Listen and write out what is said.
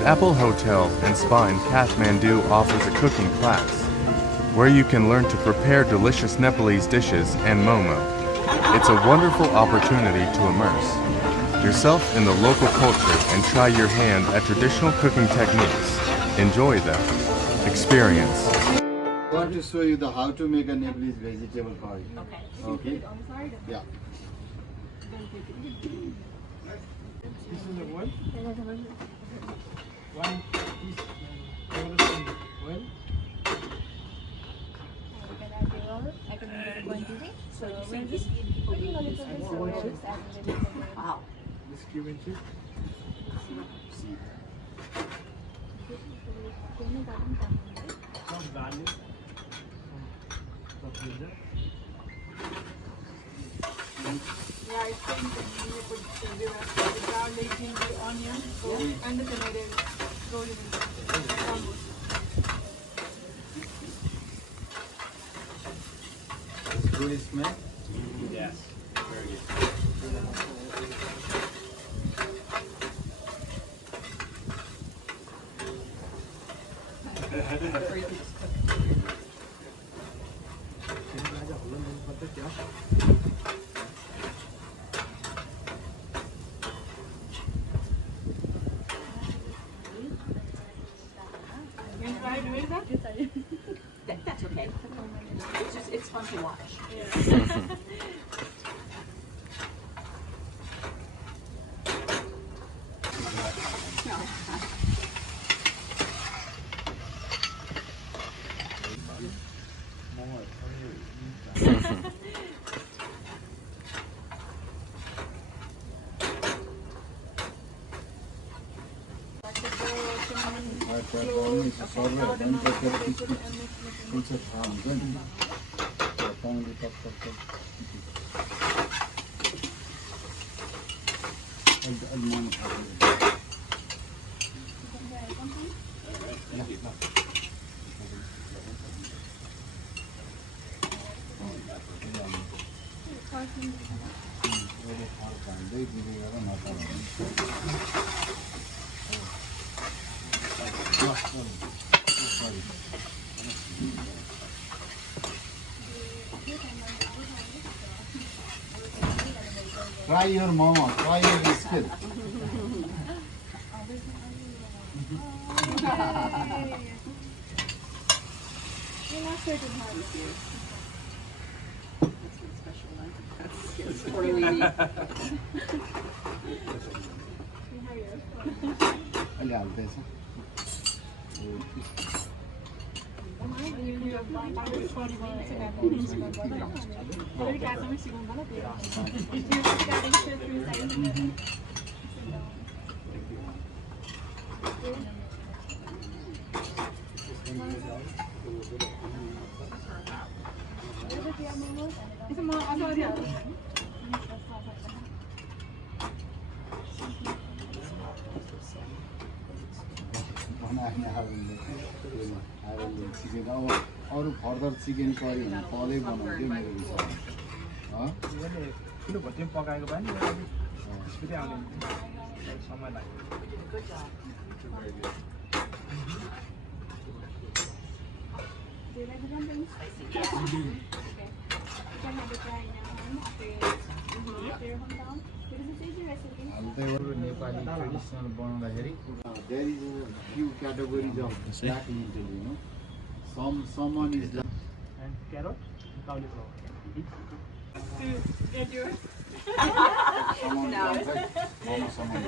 Woodapple Hotel and Spa in Kathmandu offers a cooking class, where you can learn to prepare delicious Nepalese dishes and Momo. It's a wonderful opportunity to immerse yourself in the local culture and try your hand at traditional cooking techniques. Enjoy them. Experience. I want to show you the how to make a Nepalese vegetable curry. Okay. Yeah. This is the one. One piece oil. I can remember the quantity. So we're just putting a little bit, so we're just adding a little bit. Wow. This cumin chip. Some garlic. Some ginger. Yeah, it's same thing. You put the garlic, ginger, onion, and the tomato. Roll it in. Good smell. Yes. Very good. You try doing that? That's okay. It's just, it's fun to watch. Try your Momo. Try your skill. You're not certain how this is. That's my special one. That's totally neat. अलि हाल्दैछ chicken अब अरू further chicken curry भने तलै बनाउँथ्यो मेरो विचारमा kilo भट्टी पकाएको भए नि स्पिडै आउने समय नेपाली ट्रेडिसनल बनाउँदाखेरि there is a few categories of black lintel you know someone is and carrot cauliflower Get yours. someone someone